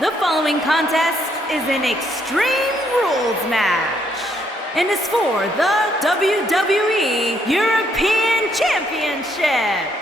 The following contest is an Extreme Rules match and is for the WWE European Championship.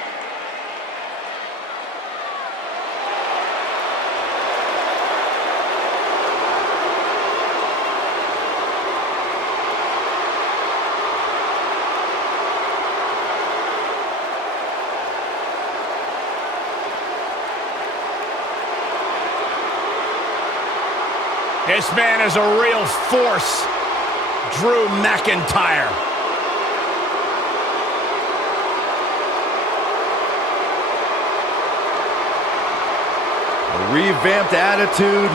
This man is a real force, Drew McIntyre. A revamped attitude,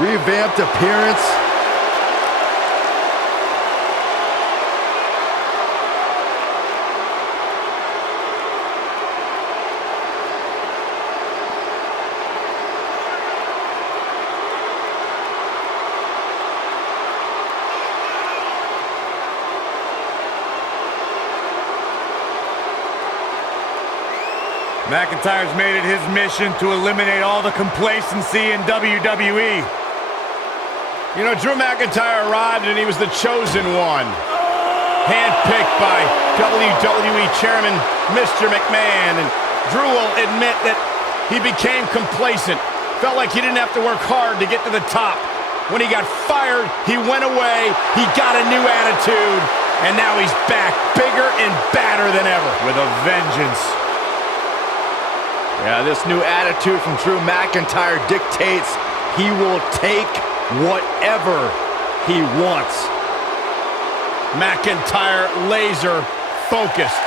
revamped appearance. McIntyre's made it his mission to eliminate all the complacency in WWE. You know, Drew McIntyre arrived and he was the chosen one. Handpicked by WWE Chairman Mr. McMahon. And Drew will admit that he became complacent. Felt like he didn't have to work hard to get to the top. When he got fired, he went away, he got a new attitude, and now he's back, bigger and badder than ever, with a vengeance. Yeah, this new attitude from Drew McIntyre dictates he will take whatever he wants. McIntyre laser focused.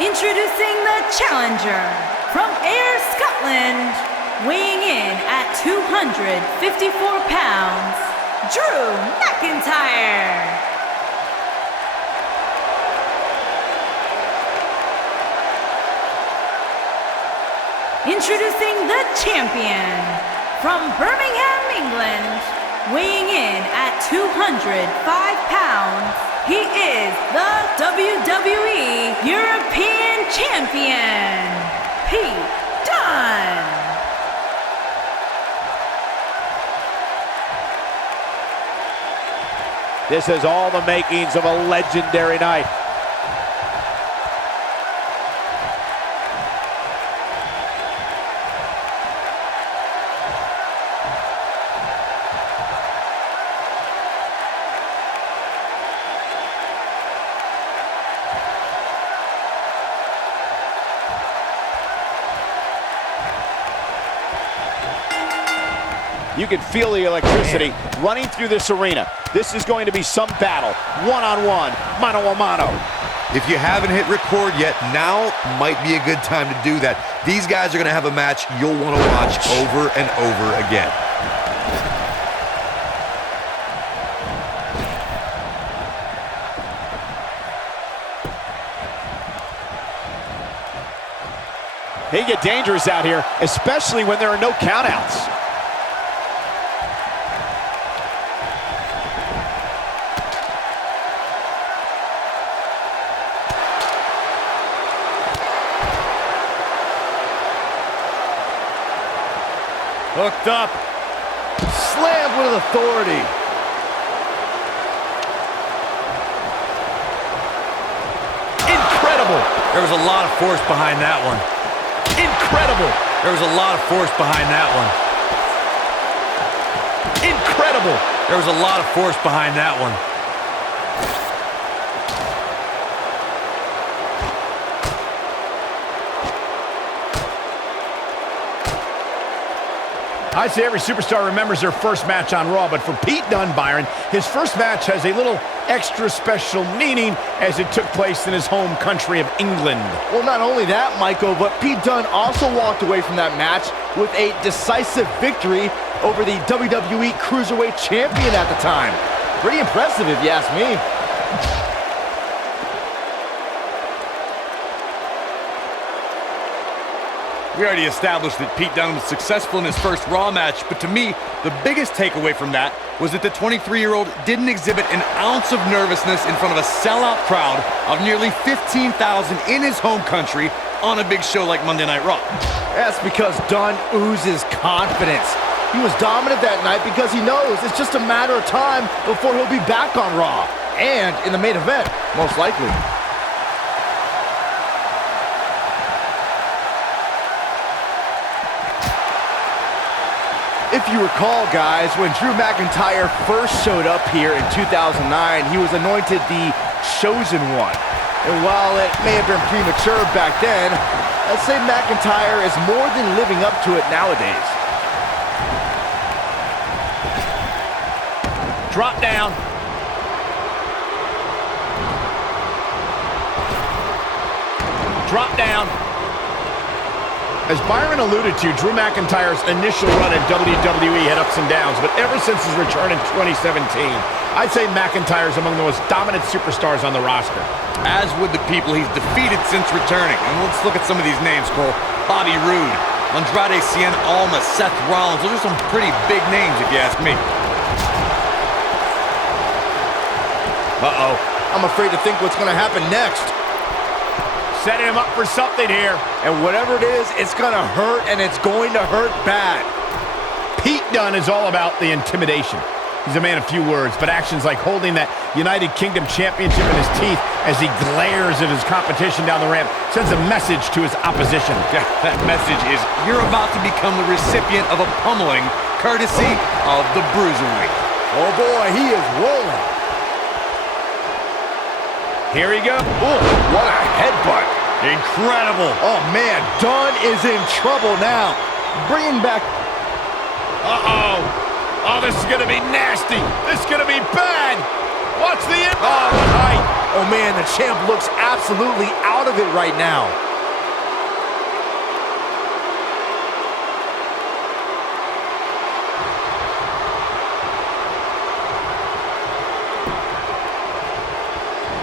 Introducing the challenger from Ayr, Scotland, weighing in at 254 pounds, Drew McIntyre. Introducing the champion from Birmingham, England, weighing in at 205 pounds, he is the WWE European Champion, Pete Dunne. This has all the makings of a legendary night. You can feel the electricity running through this arena. This is going to be some battle, one-on-one, mano-a-mano. If you haven't hit record yet, now might be a good time to do that. These guys are going to have a match you'll want to watch over and over again. They get dangerous out here, especially when there are no countouts. Hooked up. Slammed with authority. Incredible. There was a lot of force behind that one. Incredible. There was a lot of force behind that one. Incredible. There was a lot of force behind that one. I'd say every superstar remembers their first match on Raw, but for Pete Dunne, Byron, his first match has a little extra special meaning as it took place in his home country of England. Well, not only that, Michael, but Pete Dunne also walked away from that match with a decisive victory over the WWE Cruiserweight Champion at the time. Pretty impressive, if you ask me. We already established that Pete Dunne was successful in his first Raw match, but to me, the biggest takeaway from that was that the 23-year-old didn't exhibit an ounce of nervousness in front of a sellout crowd of nearly 15,000 in his home country on a big show like Monday Night Raw. That's because Dunne oozes confidence. He was dominant that night because he knows it's just a matter of time before he'll be back on Raw. And in the main event, most likely. If you recall, guys, when Drew McIntyre first showed up here in 2009, he was anointed the Chosen One. And while it may have been premature back then, I'd say McIntyre is more than living up to it nowadays. Drop down. Drop down. As Byron alluded to, Drew McIntyre's initial run at WWE had ups and downs, but ever since his return in 2017, I'd say McIntyre's among the most dominant superstars on the roster. As would the people he's defeated since returning. And let's look at some of these names, Cole. Bobby Roode, Andrade Cien Almas, Seth Rollins. Those are some pretty big names, if you ask me. Uh-oh. I'm afraid to think what's going to happen next. Setting him up for something here. And whatever it is, it's going to hurt, and it's going to hurt bad. Pete Dunne is all about the intimidation. He's a man of few words, but actions like holding that United Kingdom Championship in his teeth as he glares at his competition down the ramp sends a message to his opposition. Yeah, that message is you're about to become the recipient of a pummeling courtesy of the Bruiserweight. Oh boy, he is rolling. Here he goes. Ooh, what a headbutt. Incredible. Oh man, Dunne is in trouble now. Bringing back... Uh-oh. Oh, this is going to be nasty. This is going to be bad. Watch the end. Oh, what height. Oh man, the champ looks absolutely out of it right now.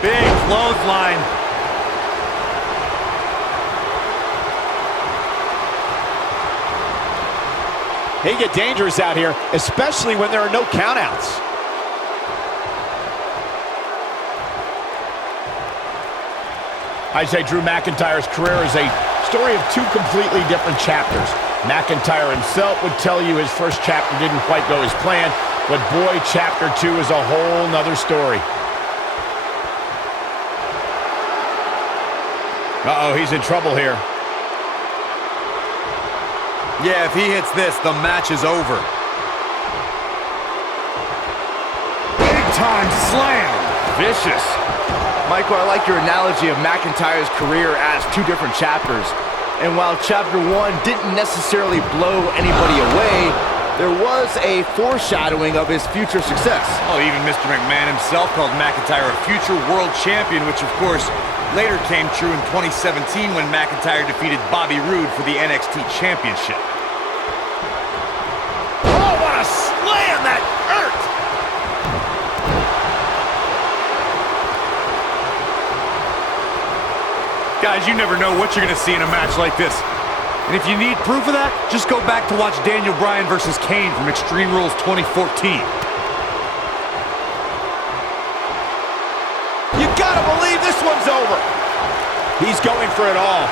Big clothesline. They get dangerous out here, especially when there are no countouts. I'd say Drew McIntyre's career is a story of two completely different chapters. McIntyre himself would tell you his first chapter didn't quite go as planned, but boy, chapter 2 is a whole nother story. Uh-oh, he's in trouble here. Yeah, if he hits this, the match is over. Big time slam. Vicious. Michael, I like your analogy of McIntyre's career as two different chapters. And while chapter 1 didn't necessarily blow anybody away, there was a foreshadowing of his future success. Oh, even Mr. McMahon himself called McIntyre a future world champion, which of course later came true in 2017 when McIntyre defeated Bobby Roode for the NXT Championship. Oh, what a slam! That hurt! Guys, you never know what you're going to see in a match like this. And if you need proof of that, just go back to watch Daniel Bryan versus Kane from Extreme Rules 2014. You gotta believe this one's over. He's going for it all.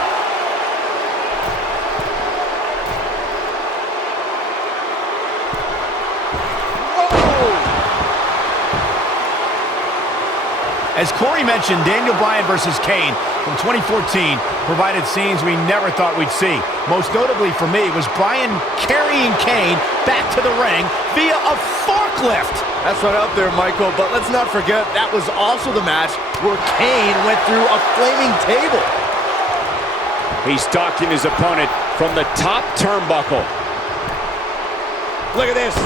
As Corey mentioned, Daniel Bryan versus Kane from 2014 provided scenes we never thought we'd see. Most notably for me was Bryan carrying Kane back to the ring via a forklift. That's right up there, Michael, but let's not forget that was also the match where Kane went through a flaming table. He's stalking his opponent from the top turnbuckle. Look at this.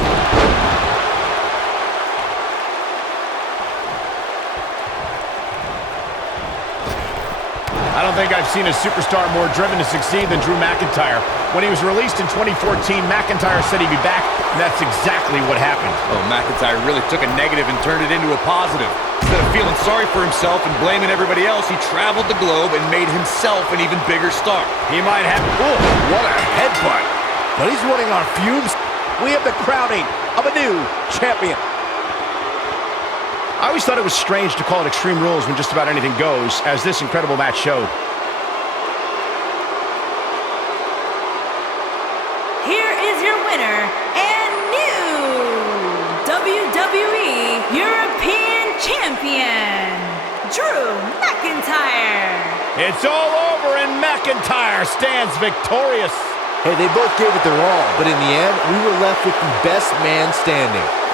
I don't think I've seen a superstar more driven to succeed than Drew McIntyre. When he was released in 2014, McIntyre said he'd be back, and that's exactly what happened. Oh, McIntyre really took a negative and turned it into a positive. Instead of feeling sorry for himself and blaming everybody else, he traveled the globe and made himself an even bigger star. He might have... Oh, what a headbutt. But he's running on fumes. We have the crowning of a new champion. I always thought it was strange to call it Extreme Rules when just about anything goes, as this incredible match showed. Here is your winner and new WWE European Champion, Drew McIntyre. It's all over and McIntyre stands victorious. Hey, they both gave it their all, but in the end, we were left with the best man standing.